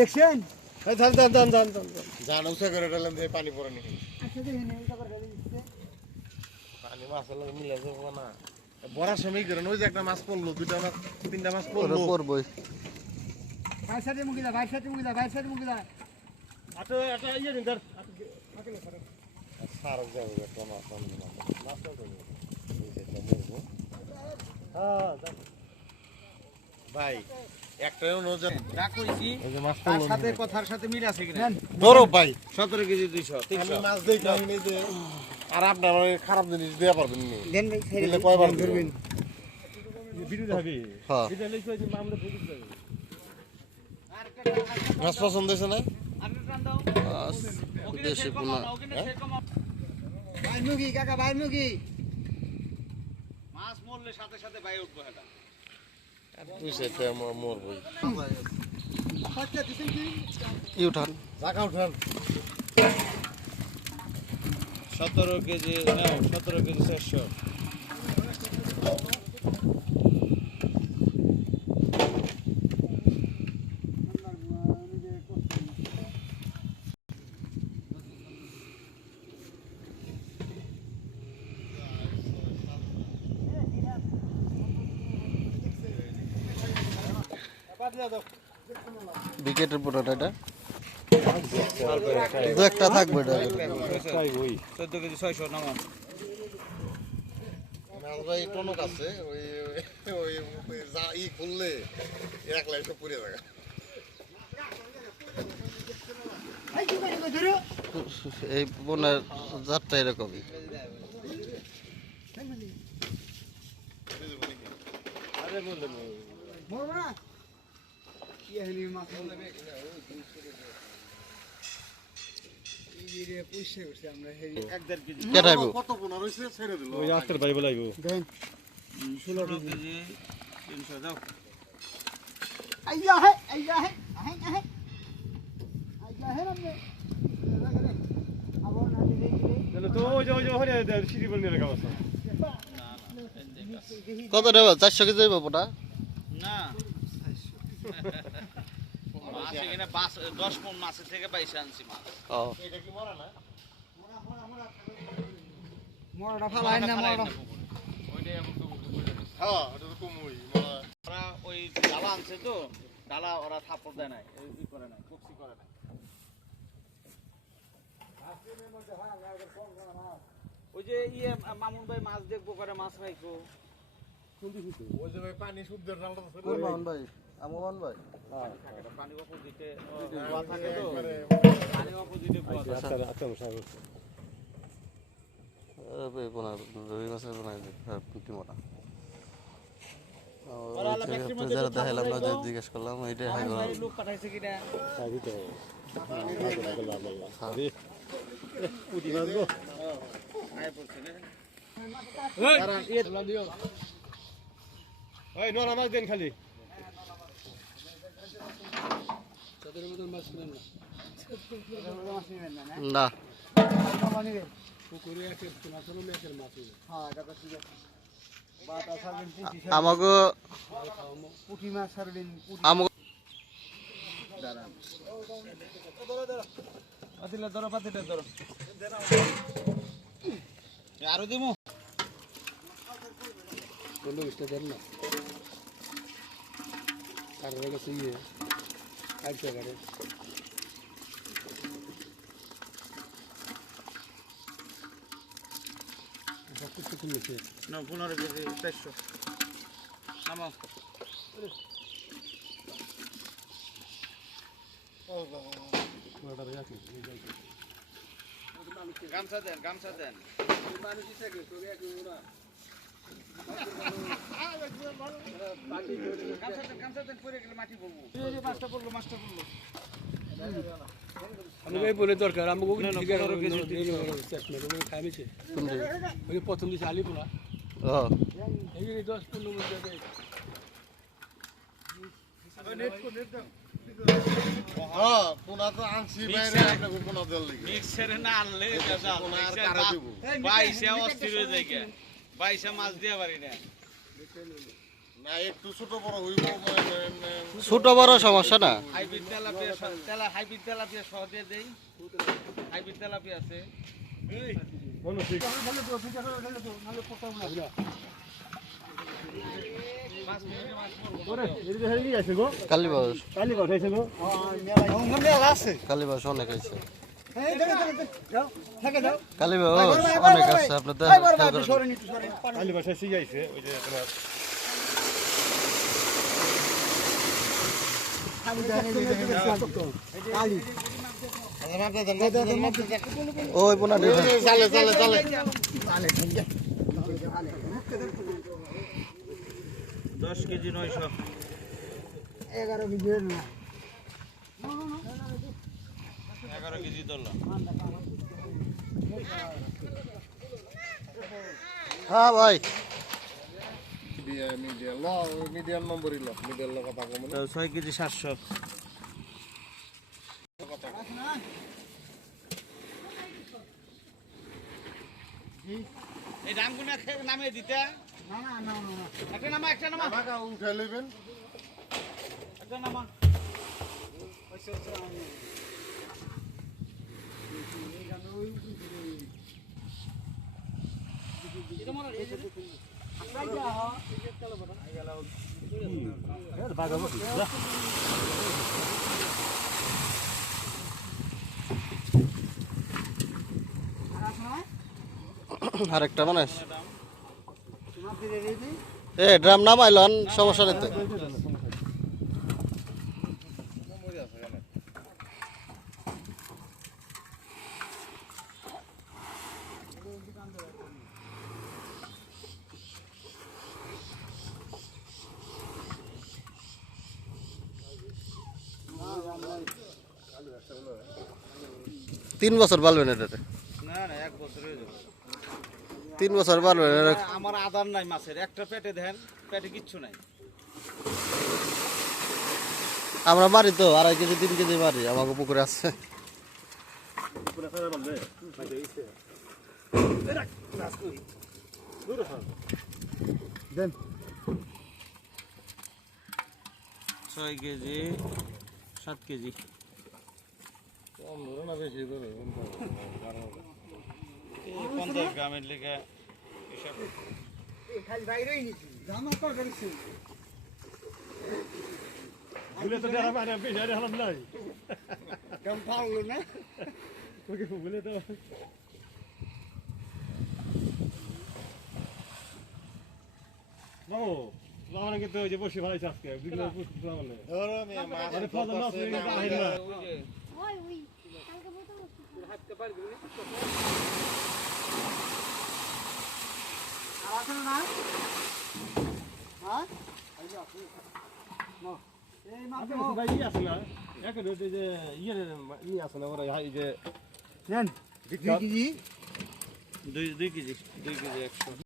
দেখছেন জানো সে করে ডালেন যে পানি পড়ে নি আচ্ছা দেখেন এটা করে দিচ্ছে পানি মাছ হলো মিলে যাবো না বড়ার সময় করেন ওই যে একটা মাছ পড়লো দুইটা মাছ তিনটা মাছ পড়লো পড়বই বাইর সাইডে মুগি দা বাইর সাইডে মুগি দা বাইর সাইডে মুগি দা আটো এটা ইয়ে দিন ধর সার যাবে একটা মাছ মাছ ভাই একটাও নজর রাখইছি এই যে মাছ তার পড়লো সাথে কথার সাথে মিল আছে কিনা ধরো ভাই 17 কেজি 200 আমি মাছ দেই কাহিনী যে আর আপনার ওই খারাপ জিনিস দেয়া পারবেন নি দেন ভাই ছেড়ে দিলে কয়বার ধরবেন ভিডিও দেখাবি হ্যাঁ ভিডিও লইছো যে আমরা ভিডিও দেব মাছ পছন্দ হয়েছে না দেশি পোনা বাইর মুগি কাকা বাইর মুগি মাছ মরলে সাথে সাথে বাইরে উঠবো এটা তুই সেটা মোর বই খরচা দিছেন কি ইউটান জায়গা উঠান 17 কেজি নাও 17 কেজি 400 বিকেটের পোনাটা এটা দু একটা থাকবে এটা 14 কেজি 600 নাও মাছ ভাই টনক আছে ওই ওই ওই যা ই খুললে এক লাইন পুড়ে যাবে এই কি করে ধরো এই পোনার জাতটা এরকমই আরে বললেন মরবা না কি হলি মাছ এই রে পয়সা করছে আমরা হেরি 1.5 কেজি কেটাইব কত পোনা রইছে ছেড়ে দিল ওই আস্তের ভাই বলাইবো দেন 16 কেজি 300 দাও আইয়া হে আইয়া হে আহে আহে আইয়া হে নামে আবার না দিলে তাহলে তো ওই যে হরে সিঁড়ি বন্ধ রেখা আছে কত নেব 400 কেজি যাইব পোনা না মাছ এখানে 10 পন মাছের থেকে 22 আনছি মাছ ও এটা কি মরা না মরটা ফালাই না মরটা ওইটাই আমি হ্যাঁ এটা তো কমই মরা ওরা ওই ডালা আনছে তো ডালা ওরা থাপড় দেয় নাই ই করে নাই কক্সি করে নাই ওই যে ইয়ে মামুন ভাই মাছ দেখবো করে মাছ রাখবো ওই যে ভাই পানি শুদ্ধের ডালটা ছেড়ে কুরবান ভাই আমমান ভাই পানি অপোজিটে গোয়া থাকে তো পানি অপোজিটে গোয়া এই পোনা রুই মাছের পোনা পুঁটি মোটা যারা দেখালাম না যে জিজ্ঞেস করলাম এইটাই হয় লোক পাঠাইছে কিনা আয় পড়ছে না ওই নোনা মাছ দেন খালি না আমাকে পুঁটি মাছ ছাড়বেন আমাকে পাতিলে ধরো পাতিলে ধরো আরো দিমু না 15 কেজি 400 নামাও গামছা দেন গামছা দেন গামছা দেন পরে গেলে মাটি পড়বো মাছটা পড়লো আমি বলে দরকার আমাকে খাইছে ওই প্রথম দিছে আলি পোনা ও এই 10-15 মিনিট হ্যাঁ পোনা তো আনছি বাইরে আপনাকে পোনা দেওয়ার লাগি মিক্সারে না আনলে পোনা আর কারা দেব বাইশে অস্থির হয়ে যায় 22 মাছ দিয়ে পারি না না একটু ছোট বড় হইব ছোট বড় সমস্যা না। হাইব্রিড তেলাপিয়া সহ দিয়ে দেই। হাইব্রিড তেলাপিয়া আছে। কালীবাস মেলা আছে কালীবাস অনেক আছে। এই দেখো যাও থেকে যাও কালীবাস অনেক আছে আপনার সরেন একটু সরেন কালী ভাষায় শিখাইছে ওই যে তোমার ওই বোনা চালে চালে চালে 10 কেজি 900। 11 কেজি না 11 কেজি ধরলাম। হ্যাঁ ভাই মিডিয়াম নম্বরই ল মিডিয়াম ল কথা কম 6 কেজি 700। এই দামগুলো নামে দিতে না না না না একটা নামা টাকা উঠাই লইবেন একটা নামা। আরেকটা মানে এ ড্রাম নামাইলন সমস্যা নেই তো। তিন বছর বালবেন এটাতে, না না 1 বছর হয়ে যাবে। 3 বছর বালবেন। আমার আদার নাই মাছের, একটা পেটে দেন, পেটে কিচ্ছু নাই। আমরা মারি তো 2.5 কেজি 3 কেজি মারি, আমাকে পুকুরে আছে। দেন 6 কেজি 7 কেজি। কম ধরো না বেশি ধরো 50 গ্রামের লেগে হিসাব। খালি বাইরেই নিছি জামা তো গেছে বলে তো ডরা মানে বেশি আর হলাম নাই কম খাওলো না ওকে বলে তো নো লাউনে কিন্তু ওই যে বসে ভাই আজকে বিগলে পুষ্টি লাউনে ধরো মে মাছ আরে ফজল মাছ হয়ে গেছে আহেন না ওই ওই কালকে বোতল হাততে পারবি না আর আছে না হ্যাঁ এই মাছ আপনার ভাই ই আছে না এক রোটে যে ইয়ে ই আছে না ওরা এই যে নেন 2 কেজি 2 কেজি 100।